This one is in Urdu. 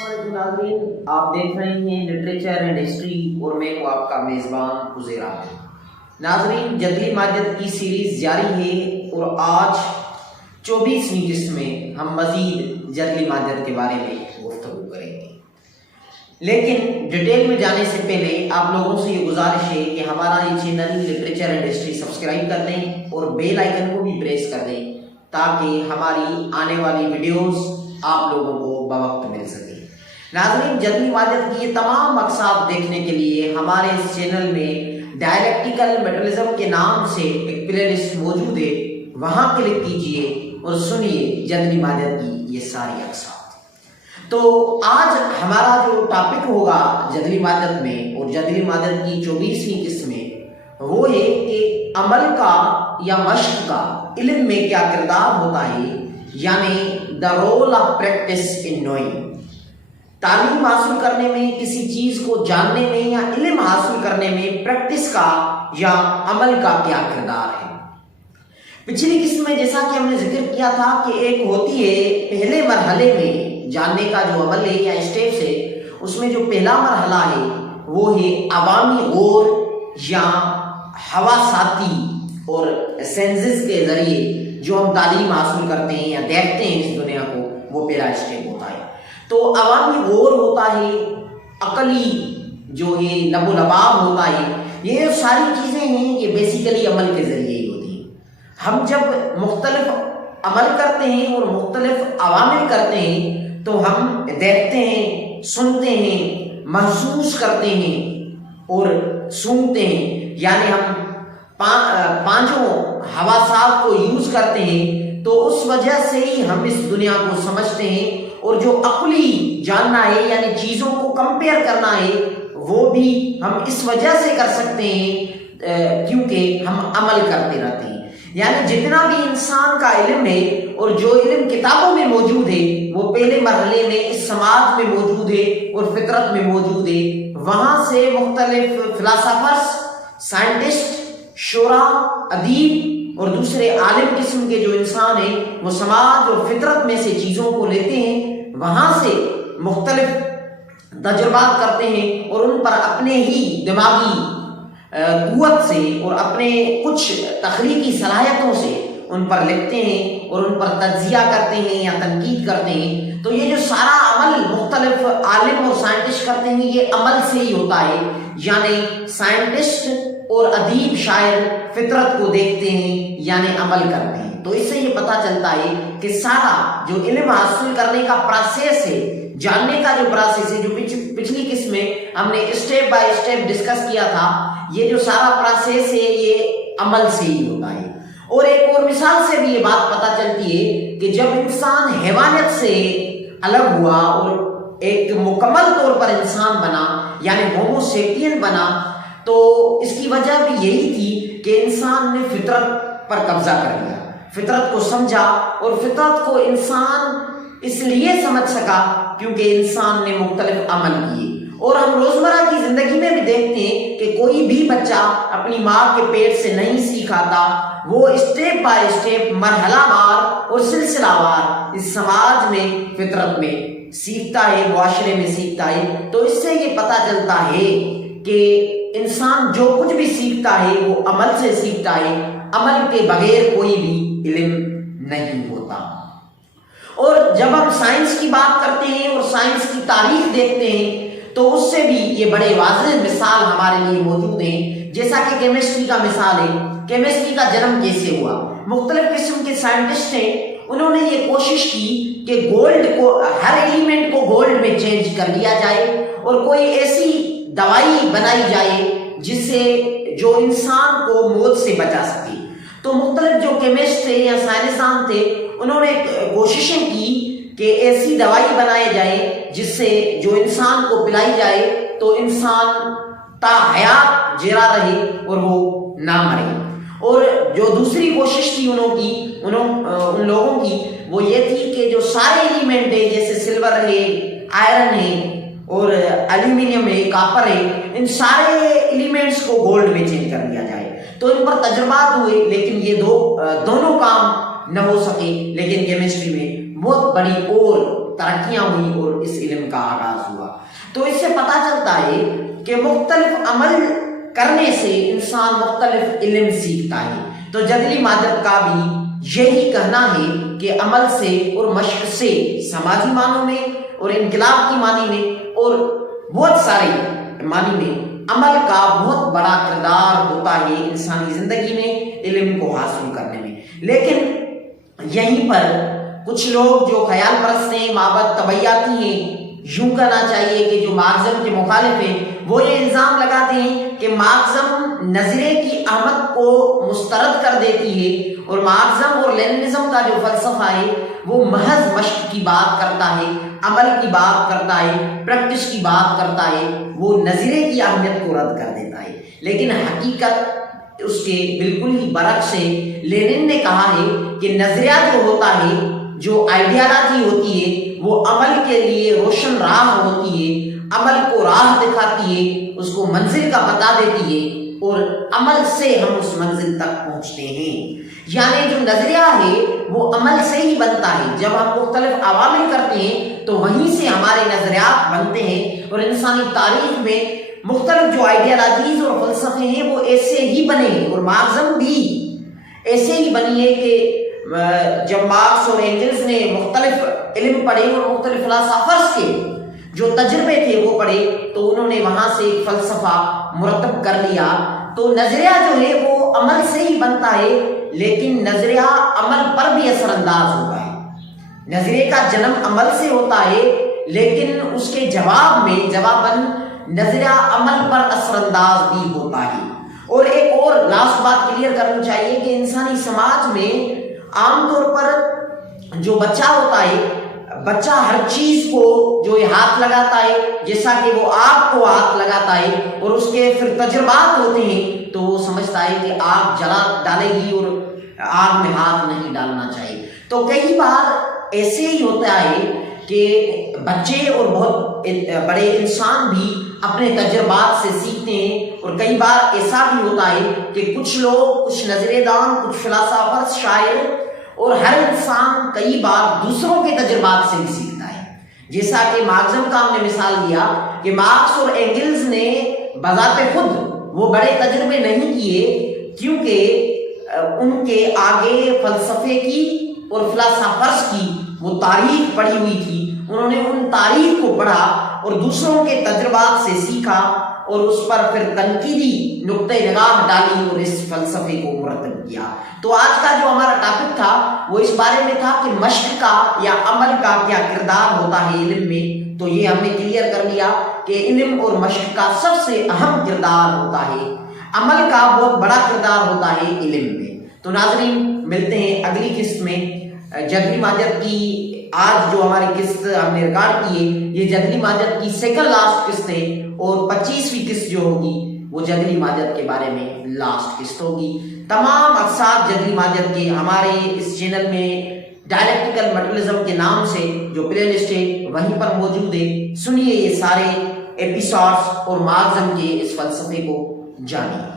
ناظرین، آپ دیکھ رہے ہیں لٹریچر اینڈ ہسٹری اور میں کو آپ کا میزبان عزیر عامر۔ ناظرین، جدلی ماجد کی سیریز جاری ہے اور آج 24ویں قسط میں ہم مزید جدلی ماجد کے بارے میں گفتگو کریں گے، لیکن ڈیٹیل میں جانے سے پہلے آپ لوگوں سے یہ گزارش ہے کہ ہمارا یہ channel literature and history subscribe کر دیں اور بیل آئیکن کو بھی پریس کر دیں تاکہ ہماری آنے والی ویڈیوز آپ لوگوں کو بوقت مل سکے۔ ناظرین، جدلی ماجد کی یہ تمام مقصد دیکھنے کے لیے ہمارے اس چینل میں ڈائلیکٹیکل میٹرلزم کے نام سے ایک پلے لسٹ موجود ہے، وہاں کلک کیجئے اور سنیے جدلی ماجد کی یہ ساری اقسام۔ تو آج ہمارا جو ٹاپک ہوگا جدلی ماجد میں اور جدلی ماجد کی 24ویں قسط میں وہ ہے کہ عمل کا یا مشق کا علم میں کیا کردار ہوتا ہے، یعنی the role of practice in knowing. تعلیم حاصل کرنے میں، کسی چیز کو جاننے میں یا علم حاصل کرنے میں پریکٹس کا یا عمل کا کیا کردار ہے۔ پچھلی قسط میں جیسا کہ ہم نے ذکر کیا تھا کہ ایک ہوتی ہے پہلے مرحلے میں جاننے کا جو عمل ہے یا اسٹیپس ہے، اس میں جو پہلا مرحلہ ہے وہ ہے عوامی غور یا حواساتی اور سینسز کے ذریعے جو ہم تعلیم حاصل کرتے ہیں یا دیکھتے ہیں اس دنیا کو، وہ پہلا اسٹیپ ہوتا ہے۔ تو عوامی غور ہوتا ہے، عقلی جو ہے لب و لباب ہوتا ہے، یہ ساری چیزیں ہیں یہ بیسیکلی عمل کے ذریعے ہی ہوتی ہیں۔ ہم جب مختلف عمل کرتے ہیں اور مختلف عوامل کرتے ہیں تو ہم دیکھتے ہیں، سنتے ہیں، محسوس کرتے ہیں اور سونگتے ہیں، یعنی ہم پانچوں حواسات کو یوز کرتے ہیں، تو اس وجہ سے ہی ہم اس دنیا کو سمجھتے ہیں۔ اور جو عقلی جاننا ہے یعنی چیزوں کو کمپیئر کرنا ہے، وہ بھی ہم اس وجہ سے کر سکتے ہیں کیونکہ ہم عمل کرتے رہتے ہیں۔ یعنی جتنا بھی انسان کا علم ہے اور جو علم کتابوں میں موجود ہے وہ پہلے مرحلے میں اس سماج میں موجود ہے اور فطرت میں موجود ہے، وہاں سے مختلف فلاسفرز، سائنٹسٹ، شعراء، ادیب اور دوسرے عالم قسم کے جو انسان ہیں وہ سماج اور فطرت میں سے چیزوں کو لیتے ہیں، وہاں سے مختلف تجربات کرتے ہیں اور ان پر اپنے ہی دماغی قوت سے اور اپنے کچھ تخلیقی صلاحیتوں سے ان پر لکھتے ہیں اور ان پر تجزیہ کرتے ہیں یا تنقید کرتے ہیں۔ تو یہ جو سارا عمل مختلف عالم اور سائنٹسٹ کرتے ہیں یہ عمل سے ہی ہوتا ہے، یعنی سائنٹسٹ اور ادیب شاعر فطرت کو دیکھتے ہیں یعنی عمل کرتے ہیں۔ تو اس سے یہ پتہ چلتا ہے کہ سارا جو علم حاصل کرنے کا پروسیس ہے، جاننے کا جو پروسیس ہے، جو پچھلی قسط میں ہم نے اسٹیپ بائی اسٹیپ ڈسکس کیا تھا، یہ جو سارا پروسیس ہے یہ عمل سے ہی ہوتا ہے۔ اور ایک اور مثال سے بھی یہ بات پتہ چلتی ہے کہ جب انسان حیوانیت سے الگ ہوا اور ایک مکمل طور پر انسان بنا یعنی ہومو سیپین بنا، تو اس کی وجہ بھی یہی تھی کہ انسان نے فطرت پر قبضہ کر لیا، فطرت کو سمجھا، اور فطرت کو انسان اس لیے سمجھ سکا کیونکہ انسان نے مختلف عمل کیے۔ اور ہم روزمرہ کی زندگی میں بھی دیکھتے ہیں کہ کوئی بھی بچہ اپنی ماں کے پیٹ سے نہیں سیکھ آتا، وہ اسٹیپ بائی اسٹیپ، مرحلہ وار اور سلسلہ وار اس سماج میں، فطرت میں سیکھتا ہے، معاشرے میں سیکھتا ہے۔ تو اس سے یہ پتہ چلتا ہے کہ انسان جو کچھ بھی سیکھتا ہے وہ عمل سے سیکھتا ہے، عمل کے بغیر کوئی بھی علم نہیں ہوتا۔ اور جب ہم سائنس کی بات کرتے ہیں اور سائنس کی تاریخ دیکھتے ہیں تو اس سے بھی یہ بڑے واضح مثال ہمارے لیے موجود ہیں، جیسا کہ کیمسٹری کا مثال ہے۔ کیمسٹری کا جنم کیسے ہوا؟ مختلف قسم کے سائنٹسٹ ہیں، انہوں نے یہ کوشش کی کہ گولڈ کو، ہر ایلیمنٹ کو گولڈ میں چینج کر لیا جائے اور کوئی ایسی دوائی بنائی جائے جس سے جو انسان کو موت سے بچا سکے۔ تو مختلف جو کیمسٹ تھے یا سائنسدان تھے انہوں نے کوششیں کی کہ ایسی دوائی بنائی جائے جس سے جو انسان کو پلائی جائے تو انسان تا حیات جیرا رہے اور وہ نہ مرے۔ اور جو دوسری کوشش تھی ان لوگوں کی وہ یہ تھی کہ جو سارے ایلیمنٹ ہیں جیسے سلور ہے، آئرن ہے اور ایلومینیم ہے، کاپر ہے، ان سارے ایلیمنٹس کو گولڈ میں چینج کر دیا جائے۔ تو ان پر تجربات ہوئے لیکن یہ دونوں کام نہ ہو سکے، لیکن کیمسٹری میں بہت بڑی اور ترقیاں ہوئی اور اس علم کا آغاز ہوا۔ تو اس سے پتہ چلتا ہے کہ مختلف عمل کرنے سے انسان مختلف علم سیکھتا ہے۔ تو جدلی مادت کا بھی یہی کہنا ہے کہ عمل سے اور مشق سے سماجی معنوں میں اور انقلاب کی معنی میں اور بہت سارے معنی میں عمل کا بہت بڑا کردار ہوتا ہے انسانی زندگی میں علم کو حاصل کرنے میں۔ لیکن یہیں پر کچھ لوگ جو خیال پرست ہیں، مابعد طبیعیاتی ہیں، یوں کہنا چاہیے کہ جو مارکسزم کے مخالف ہیں، وہ یہ الزام لگاتے ہیں کہ مارکسزم نظریے کی اہمیت کو مسترد کر دیتی ہے اور مارکسزم اور لیننزم کا جو فلسفہ ہے وہ محض مشق کی بات کرتا ہے، عمل کی بات کرتا ہے، پریکٹس کی بات کرتا ہے، وہ نظریے کی اہمیت کو رد کر دیتا ہے۔ لیکن حقیقت اس کے بالکل ہی برعکس ہے۔ لینن نے کہا ہے کہ نظریہ جو ہوتا ہے، جو آئیڈیالوجی ہوتی ہے، وہ عمل کے لیے روشن راہ ہوتی ہے، عمل کو راہ دکھاتی ہے، اس کو منزل کا بتا دیتی ہے اور عمل سے ہم اس منزل تک پہنچتے ہیں۔ یعنی جو نظریہ ہے وہ عمل سے ہی بنتا ہے۔ جب ہم مختلف عوامل کرتے ہیں تو وہیں سے ہمارے نظریات بنتے ہیں، اور انسانی تاریخ میں مختلف جو آئیڈیالوجیز اور فلسفے ہیں وہ ایسے ہی بنے ہیں، اور مارکسزم بھی ایسے ہی بنی ہے کہ جب مارکس اور اینجلز نے مختلف علم پڑھے اور مختلف فلاسفرز کے جو تجربے تھے وہ پڑھے تو انہوں نے وہاں سے ایک فلسفہ مرتب کر لیا۔ تو نظریہ جو ہے وہ عمل سے ہی بنتا ہے، لیکن نظریہ عمل پر بھی اثر انداز ہوتا ہے۔ نظریے کا جنم عمل سے ہوتا ہے، لیکن اس کے جواباً نظریہ عمل پر اثر انداز بھی ہوتا ہے۔ اور ایک اور لاسٹ بات کلیئر کرنی چاہیے کہ انسانی سماج میں عام طور پر جو بچہ ہوتا ہے، بچہ ہر چیز کو جو ہاتھ لگاتا ہے، جیسا کہ وہ آگ کو ہاتھ لگاتا ہے اور اس کے پھر تجربات ہوتے ہیں تو وہ سمجھتا ہے کہ آگ جلا ڈالے گی اور آگ میں ہاتھ نہیں ڈالنا چاہیے۔ تو کئی بار ایسے ہی ہوتا ہے کہ بچے اور بہت بڑے انسان بھی اپنے تجربات سے سیکھتے ہیں، اور کئی بار ایسا بھی ہوتا ہے کہ کچھ لوگ، کچھ نظریہ دان، کچھ فلاسفر، شاعر اور ہر انسان کئی بار دوسروں کے تجربات سے بھی سیکھتا ہے۔ جیسا کہ مارکسزم کا ہم نے مثال دیا کہ مارکس اور اینگلز نے بذات خود وہ بڑے تجربے نہیں کیے، کیونکہ ان کے آگے فلسفے کی اور فلاسفرز کی وہ تاریخ پڑھی ہوئی تھی۔ انہوں نے ان تاریخ کو پڑھا اور دوسروں کے تجربات سے سیکھا اور اس پر پھر تنقیدی نقطہ نگاہ ڈالی اور اس فلسفے کو مرتب کیا۔ تو آج کا جو ہمارا ٹاپک تھا وہ اس بارے میں تھا کہ مشق کا یا عمل کا کیا کردار ہوتا ہے علم میں۔ تو یہ ہم نے کلیئر کر لیا کہ علم اور مشق کا سب سے اہم کردار ہوتا ہے، عمل کا بہت بڑا کردار ہوتا ہے علم میں۔ تو ناظرین، ملتے ہیں اگلی قسط میں۔ جدلی ماجد کی آج جو ہماری قسط ہم نے ریکارڈ کی ہے یہ جدلی ماجد کی سیکنڈ لاسٹ قسط ہے، اور 25ویں قسط جو ہوگی وہ جدلی ماجد کے بارے میں لاسٹ قسط ہوگی۔ تمام اقساط جدلی ماجد کے ہمارے اس چینل میں ڈائلیکٹیکل مٹریلزم کے نام سے جو پلے لسٹ ہے وہیں پر موجود ہے۔ سنیے یہ سارے ایپیسوڈز اور مارکسزم کے اس فلسفے کو جانیے۔